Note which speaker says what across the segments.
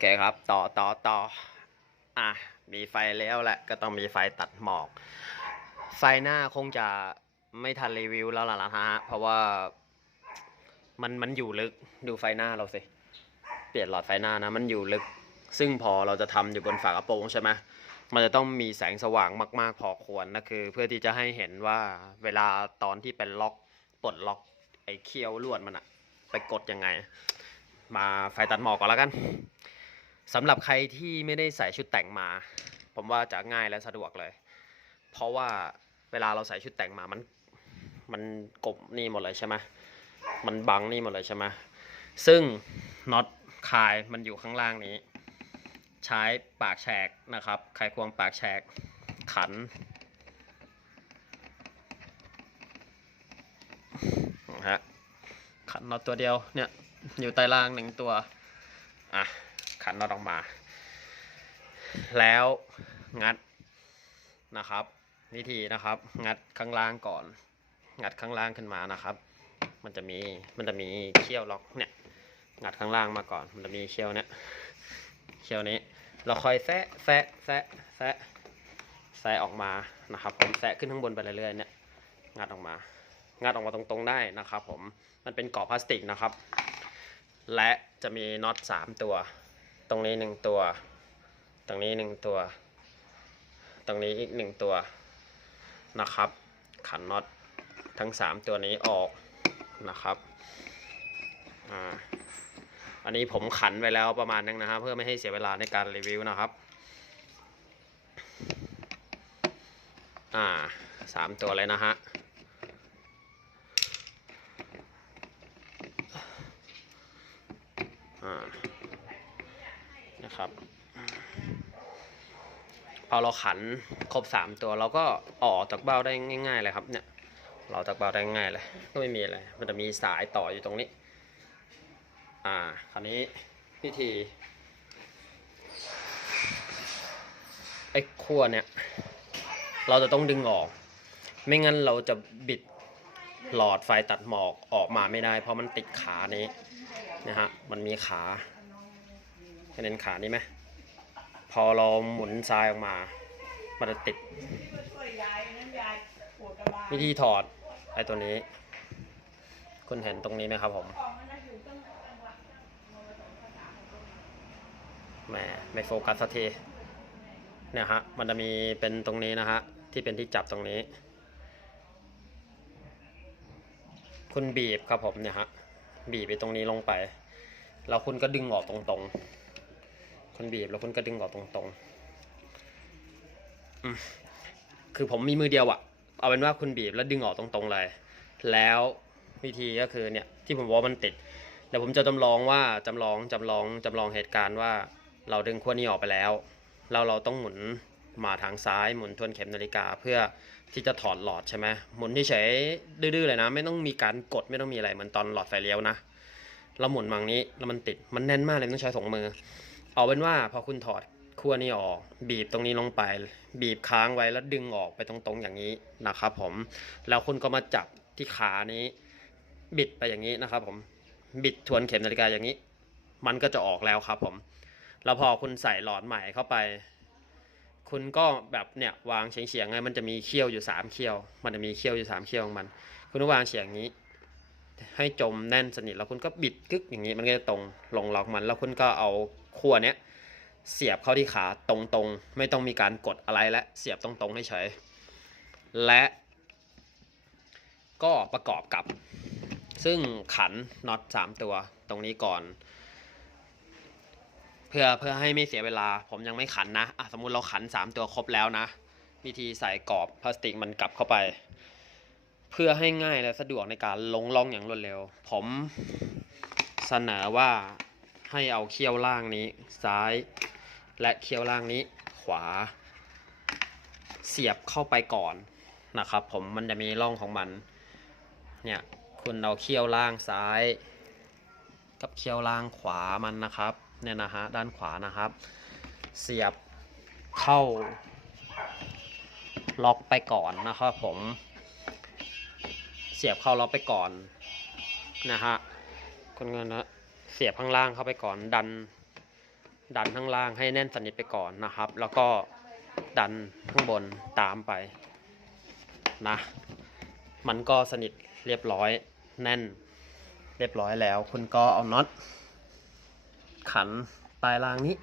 Speaker 1: เคครับ ต่อต่อต่ออะ มีไฟแล้วแหละ ก็ต้องมีไฟตัดหมอก ไฟหน้าคงจะไม่ทันรีวิวแล้วล่ะนะฮะ เพราะว่ามันมันอยู่ลึก ดูไฟหน้าเราสิ เปลี่ยนหลอดไฟหน้านะ มันอยู่ลึก ซึ่งพอเราจะทำอยู่บนฝากระโปรงใช่ไหมมันจะต้องมีแสงสว่างมากๆ พอควรนะคือ เพื่อที่จะให้เห็นว่าเวลาตอนที่เป็นล็อกปลดล็อกไอ้เคี้ยวลวดมันอะไปกดยังไง มาไฟตัดหมอกก่อนแล้วกัน สำหรับใครที่ไม่ได้ใส่ชุดแต่งมา ผมว่าจะง่ายและสะดวกเลย เพราะว่าเวลาเราใส่ชุดแต่งมามันมันกบนี่หมดเลยใช่ไหมมันบังนี่หมดเลยใช่ไหมซึ่งน็อตคายมันอยู่ข้างล่างนี้ ใช้ปากแฉกนะครับไขควงปากแฉกขันนะฮะขันน็อตตัวเดียวเนี่ยอยู่ใต้ล่างหนึ่งตัวอะ ขันน็อตออกมา แล้วงัดนะครับ วิธีนะครับ งัดข้างล่างก่อน งัดข้างล่างขึ้นมานะครับ มันจะมีมันจะมีเขี้ยวล็อกเนี่ยงัดข้างล่างมาก่อน มันจะมีเขี้ยวเนี่ยเขี้ยวนี้ เราคอยแซะแซะแซะแซะแซะออกมานะครับ ผมแซะขึ้นข้างบนไปเรื่อยๆเนี่ยงัดออกมา งัดออกมาตรงๆได้นะครับ ผมมันเป็นกรอบพลาสติกนะครับ และจะมีน็อตสามตัว ตรงนี้หนึ่งตัว ตรงนี้หนึ่งตัว ตรงนี้อีกหนึ่งตัวนะครับ ขันน็อตทั้งสามตัวนี้ออกนะครับอ่าอันนี้ผมขันไว้แล้วประมาณนึงนะฮะเพื่อไม่ให้เสียเวลาในการรีวิวนะครับอ่าสามตัวเลยนะฮะอ่า นะครับพอเราขันครบสามตัวเราก็ออกจากเบ้าได้ง่าย ๆ เลยครับเนี่ยเราจากเบ้าได้ง่ายเลยก็ไม่มีอะไรมันจะมีสายต่ออยู่ตรงนี้ อ่า คราวนี้วิธีไอ้ขั้วเนี่ย เราจะต้องดึงออก ไม่งั้นเราจะบิดหลอดไฟตัดหมอกออกมาไม่ได้ เพราะมันติดขานี้นะฮะมันมีขา เห็นขานี้ไหมพอเราหมุนซ้ายออกมา มันจะติด วิธีถอดไอ้ตัวนี้ คุณเห็นตรงนี้ไหมครับผมแหมไม่โฟกัสสักทีเนี่ยฮะ มันจะมีเป็นตรงนี้นะฮะ ที่เป็นที่จับตรงนี้ คุณบีบครับผมเนี่ยฮะ บีบไปตรงนี้ลงไป แล้วคุณก็ดึงออกตรงๆ คุณบีบแล้วคุณก็ดึงออกตรงๆคือผมมีมือเดียวอะเอาเป็นว่าคุณบีบแล้วดึงออกตรงๆเลย แล้ววิธีก็คือเนี่ยที่ผมว่ามันติดเดี๋ยวผมจะจำลองว่าจำลองจำลองจำลองเหตุการณ์ว่า เราดึงขั้วนี้ออกไปแล้วแล้วเราต้องหมุนมาทางซ้ายหมุนทวนเข็มนาฬิกาเพื่อที่จะถอดหลอดใช่ไหมหมุนเฉยดื้อๆเลยนะ ไม่ต้องมีการกดไม่ต้องมีอะไรเหมือนตอนหลอดไฟเลี้ยวนะ เราหมุนมังนี้แล้วมันติดมันแน่นมากเลยต้องใช้สองมือ เอาเป็นว่าพอคุณถอดขั้วนี้ออก บีบตรงนี้ลงไป บีบค้างไว้แล้วดึงออกไปตรงๆอย่างนี้นะครับผมแล้วคุณก็มาจับที่ขานี้ บิดไปอย่างนี้นะครับ ผมบิดทวนเข็มนาฬิกาอย่างนี้ มันก็จะออกแล้วครับ ผม แล้วพอคุณใส่หลอดใหม่เข้าไป คุณก็แบบเนี่ยวางเฉียงเฉียงๆไงมันจะมีเขี้ยวอยู่สามเขี้ยว มันจะมีเขี้ยวอยู่สามเขี้ยวของมัน คุณก็วางเฉียงอย่างนี้ให้จมแน่นสนิทแล้วคุณก็บิดกึกอย่างนี้มันก็จะตรงลงล็อกมัน แล้วคุณก็เอา ขั้วเนี้ยเสียบเข้าที่ขาตรงๆ ไม่ต้องมีการกดอะไรและเสียบตรงๆให้เฉยและก็ประกอบกับ ซึ่งขันน็อตสามตัวตรงนี้ก่อน เพื่อเพื่อให้ไม่เสียเวลาผมยังไม่ขันนะอะสมมุติเราขันสามตัวครบแล้วนะ วิธีใส่กรอบพลาสติกมันกลับเข้าไป เพื่อให้ง่ายและสะดวกในการลงล่องอย่างรวดเร็ว ผมเสนอว่า ให้เอาเขี้ยวล่างนี้ซ้าย และเขี้ยวล่างนี้ขวา เสียบเข้าไปก่อนนะครับผมมันจะมีร่องของมัน เนี่ยคุณเอาเขี้ยวล่างซ้าย กับเขี้ยวล่างขวามันนะครับเนี่ยนะฮะด้านขวานะครับ เสียบเข้า ล็อกไปก่อนนะครับผม เสียบเข้าล็อกไปก่อนนะฮะคุณเงินนะ เสียบข้างล่างเข้าไปก่อนดัน ดันข้างล่างให้แน่นสนิทไปก่อนนะครับ แล้วก็ดันข้างบนตามไปนะ มันก็สนิทเรียบร้อยแน่นเรียบร้อยแล้ว คุณก็เอาน็อตขันปลายรางนี้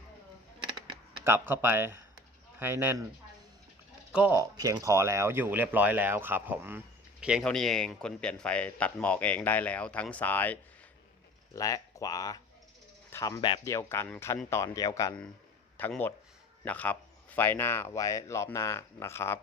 Speaker 1: กลับเข้าไปให้แน่น ก็เพียงพอแล้วอยู่เรียบร้อยแล้วครับผมเพียงเท่านี้เองคุณเปลี่ยนไฟตัดหมอกเองได้แล้วทั้งซ้าย และขวาทำแบบเดียวกันขั้นตอนเดียวกันทั้งหมดนะครับ ไฟหน้าไว้รอบหน้านะครับ